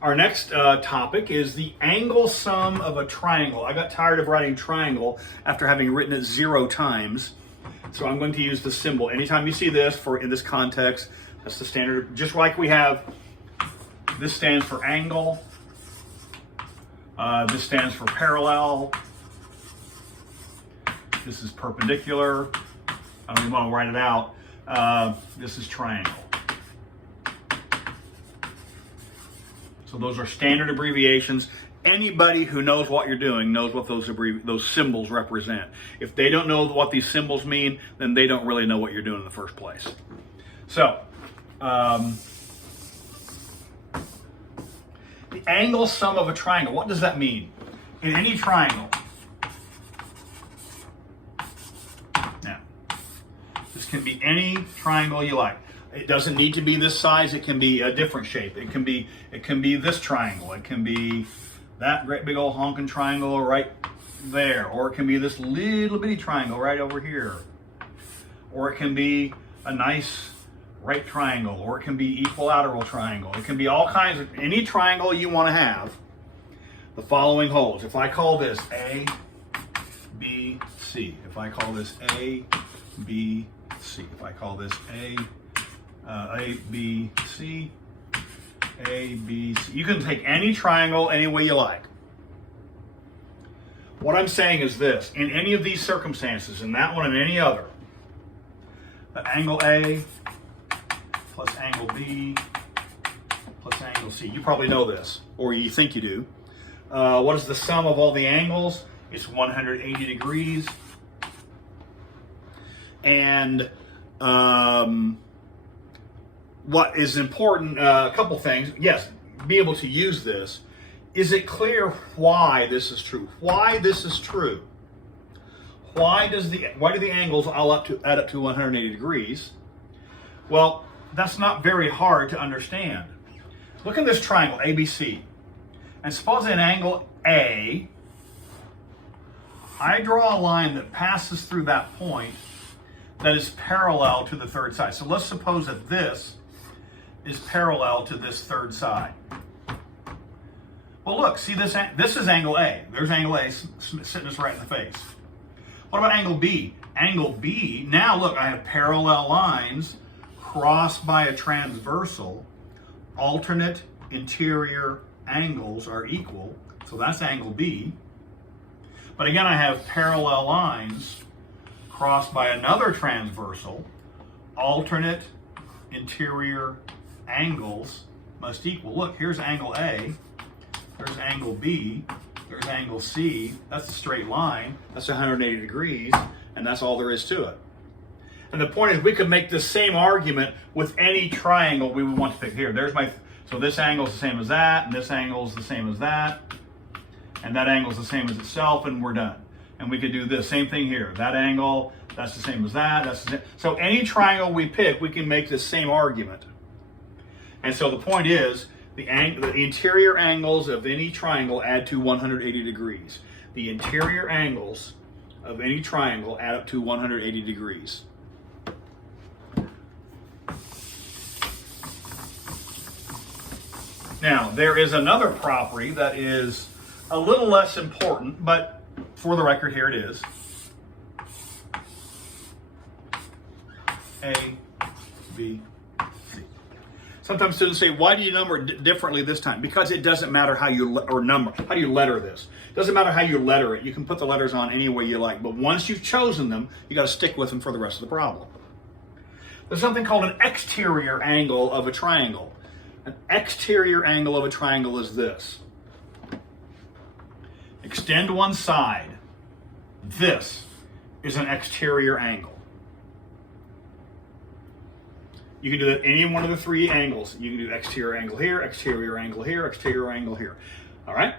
Our next topic is the angle sum of a triangle. I got tired of writing triangle after having written it 0 times. So I'm going to use the symbol. Anytime you see this in this context, that's the standard. Just like we have, this stands for angle. This stands for parallel. This is perpendicular. I don't even want to write it out. This is triangle. So those are standard abbreviations. Anybody who knows what you're doing knows what those symbols represent. If they don't know what these symbols mean, then they don't really know what you're doing in the first place. So, the angle sum of a triangle, what does that mean? In any triangle, now, this can be any triangle you like. It doesn't need to be this size. It can be a different shape. It can be this triangle. It can be that great big old honking triangle right there. Or it can be this little bitty triangle right over here. Or it can be a nice right triangle. Or it can be equilateral triangle. It can be all kinds of, any triangle you want to have. The following holds. If I call this A, B, C. If I call this A, B, C. If I call this A, B, C, A, B, C. You can take any triangle any way you like. What I'm saying is this. In any of these circumstances, in that one and any other, the angle A plus angle B plus angle C. You probably know this, or you think you do. What is the sum of all the angles? It's 180 degrees. And what is important, a couple things. Yes, be able to use this. Is it clear why this is true? Why this is true? Why do the angles all add up to 180 degrees? Well, that's not very hard to understand. Look at this triangle, ABC. And suppose an angle A, I draw a line that passes through that point that is parallel to the third side. So let's suppose that this is parallel to this third side. Well, look, see this is angle A. There's angle A sitting us right in the face. What about angle B? Angle B, now look, I have parallel lines crossed by a transversal. Alternate interior angles are equal, so that's angle B. But again, I have parallel lines crossed by another transversal. Alternate interior angles must equal. Look, here's angle A, there's angle B, there's angle C. That's a straight line. That's 180 degrees, and that's all there is to it. And the point is, we could make the same argument with any triangle we would want to pick. Here, so this angle is the same as that, and this angle is the same as that, and that angle is the same as itself, and we're done. And we could do the same thing here. That angle, that's the same as that. That's the same. So any triangle we pick, we can make the same argument. And so the point is, the interior angles of any triangle add to 180 degrees. The interior angles of any triangle add up to 180 degrees. Now, there is another property that is a little less important, but for the record, here it is. A, B, C. Sometimes students say, why do you number it differently this time? Because it doesn't matter how you letter this. It doesn't matter how you letter it. You can put the letters on any way you like, but once you've chosen them, you got to stick with them for the rest of the problem. There's something called an exterior angle of a triangle. An exterior angle of a triangle is this. Extend one side. This is an exterior angle. You can do that any one of the three angles. You can do exterior angle here, exterior angle here, exterior angle here. All right?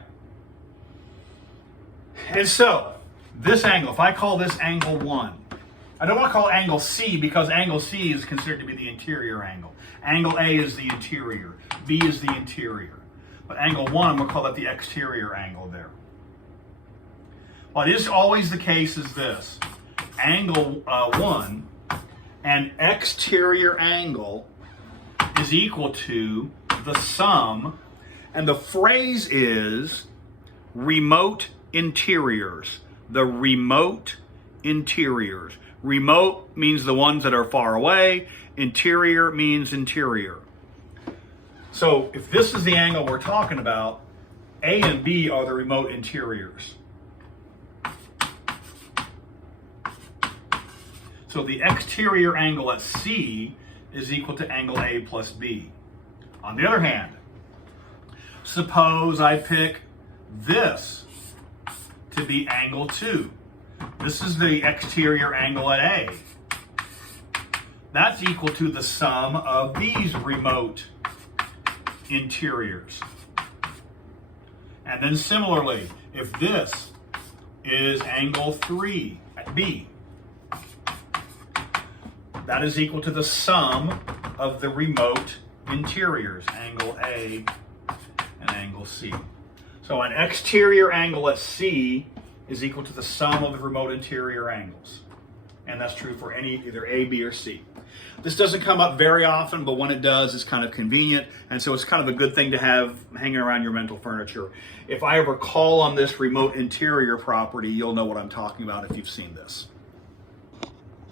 And so, this angle, if I call this angle 1, I don't want to call it angle C because angle C is considered to be the interior angle. Angle A is the interior. B is the interior. But angle 1, I'm going to call that the exterior angle there. What is always the case is this. Angle 1, an exterior angle is equal to the sum. And the phrase is remote interiors. The remote interiors. Remote means the ones that are far away. Interior means interior. So if this is the angle we're talking about, A and B are the remote interiors. So the exterior angle at C is equal to angle A plus B. On the other hand, suppose I pick this to be angle 2. This is the exterior angle at A. That's equal to the sum of these remote interiors. And then similarly, if this is angle 3 at B, that is equal to the sum of the remote interiors, angle A and angle C. So an exterior angle at C is equal to the sum of the remote interior angles. And that's true for any either A, B, or C. This doesn't come up very often, but when it does, it's kind of convenient. And so it's kind of a good thing to have hanging around your mental furniture. If I ever call on this remote interior property, you'll know what I'm talking about if you've seen this.